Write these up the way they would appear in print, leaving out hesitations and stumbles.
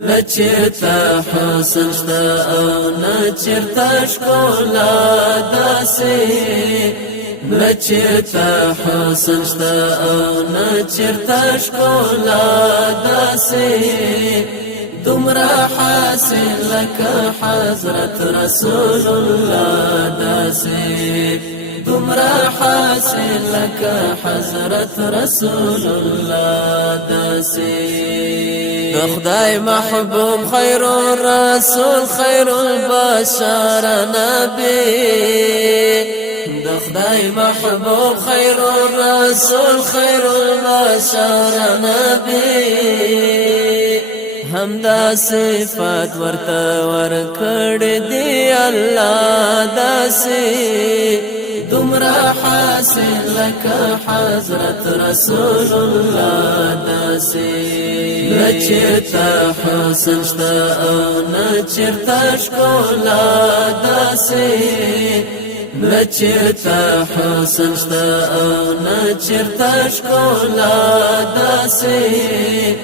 نچرتا حسن شتا او نچرتا شکولا داسی نچرتا حسن شتا او نچرتا شکولا داسی دمرا حاسن لك حضرت رسول الله داسی دمرا حاسن لك حضرت رسول الله داسی خدای محبوب خیر الرسول خیر البشر نبی خدای محبوب خیر الرسول خیر البشر نبی همدا صفات ورته ورکړ دی الله داسي دمرا حاسن لك حضرت رسول الله داسي نچرتا حسن شتا او نچرتا شکولا داسي نچرتا حسن شتا او نچرتا شکولا داسي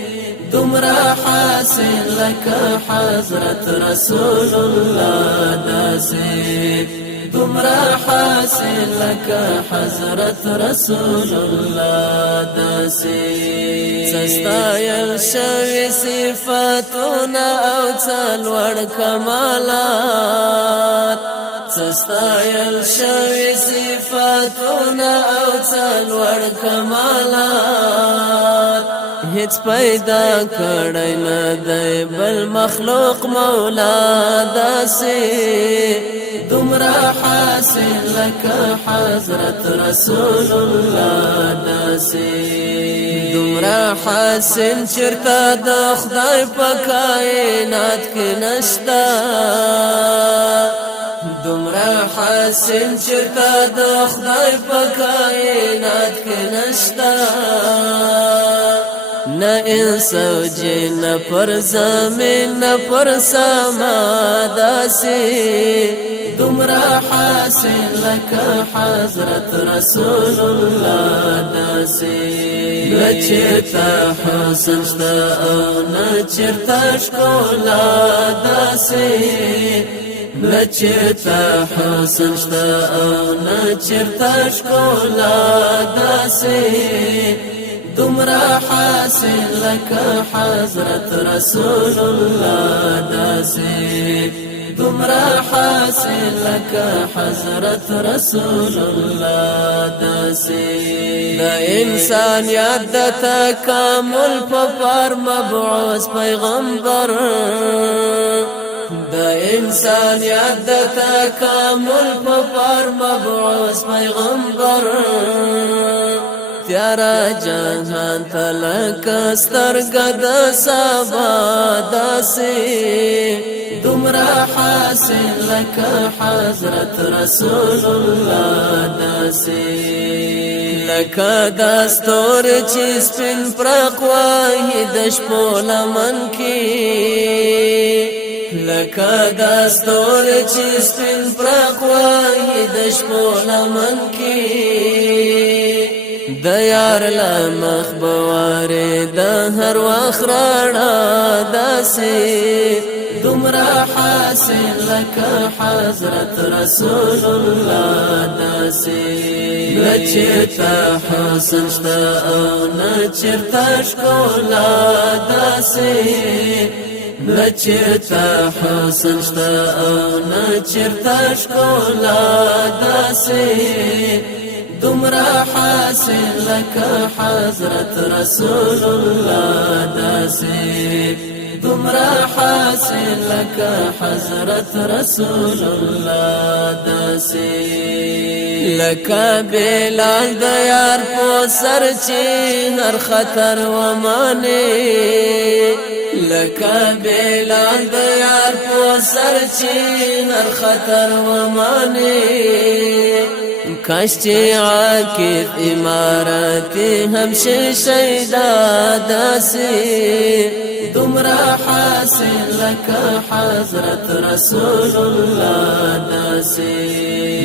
دمرا حاسن لك حضرت رسول الله داسي دمرا حاسن لك حضرت رسول الله داسي سستايل شوي صفاتنا او څلور کمالات سستايل شوي صفاتنا او څلور کمالات هیڅ پیدا کړی نه دی بل مخلوق مولا داسي دمرا حاسن لك حضرت رسول الله داسي دمرا حاسن چرتا د خدای په کائنات کې نشتا دمرا حاسن چرتا د خدای په کائنات کې نشتا نه انس او جن پر زمین نه پر سما داسي دمرا حاسن لك حضرت رسول الله داسي نچرتا حسن شتا او نچرتا شکولا داسي نچرتا حسن شتا او نچرتا شکولا داسي دمرا حاسن لك حضرت رسول الله داسي دمرا حاسن لك حضرت رسول الله داسي دا انسان یاد د تکامل په پر مبعوث پیغمبر دا انسان یاد د تکامل په پر مبعوث پیغمبر تیارا جهان تلک سترګه د سبا داسي دمرا حاسن لك حضرت رسول الله داسي لك دستور چې سپین پرق وای د شپو لمن کې لك دستور چې سپین پرق وای د شپو لمن کې د یار لمخ بواره د هر وخت راړه داسي دمرا حاسن لك حضرت رسول الله داسي نچرتا حسن شتا او نچرتا شکولا داسي نچرتا حسن شتا او نچرتا شکولا داسي دمرا حاسن لك حضرت رسول الله داسي دمرا حاسن لك حضرت رسول الله داسي لك بلال د یار په سر چې هر خطر و مانی لك بلال د یار په سر چې هر خطر و مانی کاش چې عاقب امارت هم شیدا داسي دمرا حاسن لك حضرت رسول الله داسي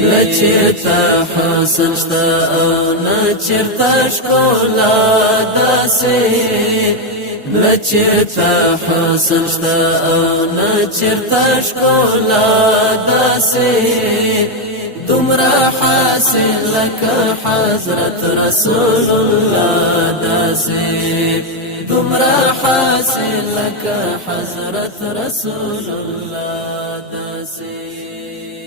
نچرتا حسن شتا او نچرتا شکولا داسي نچرتا حسن شتا او نچرتا شکولا داسي دمرا حاصل لك حضرت رسول الله داسي دمرا حاصل لك حضرت رسول الله داسي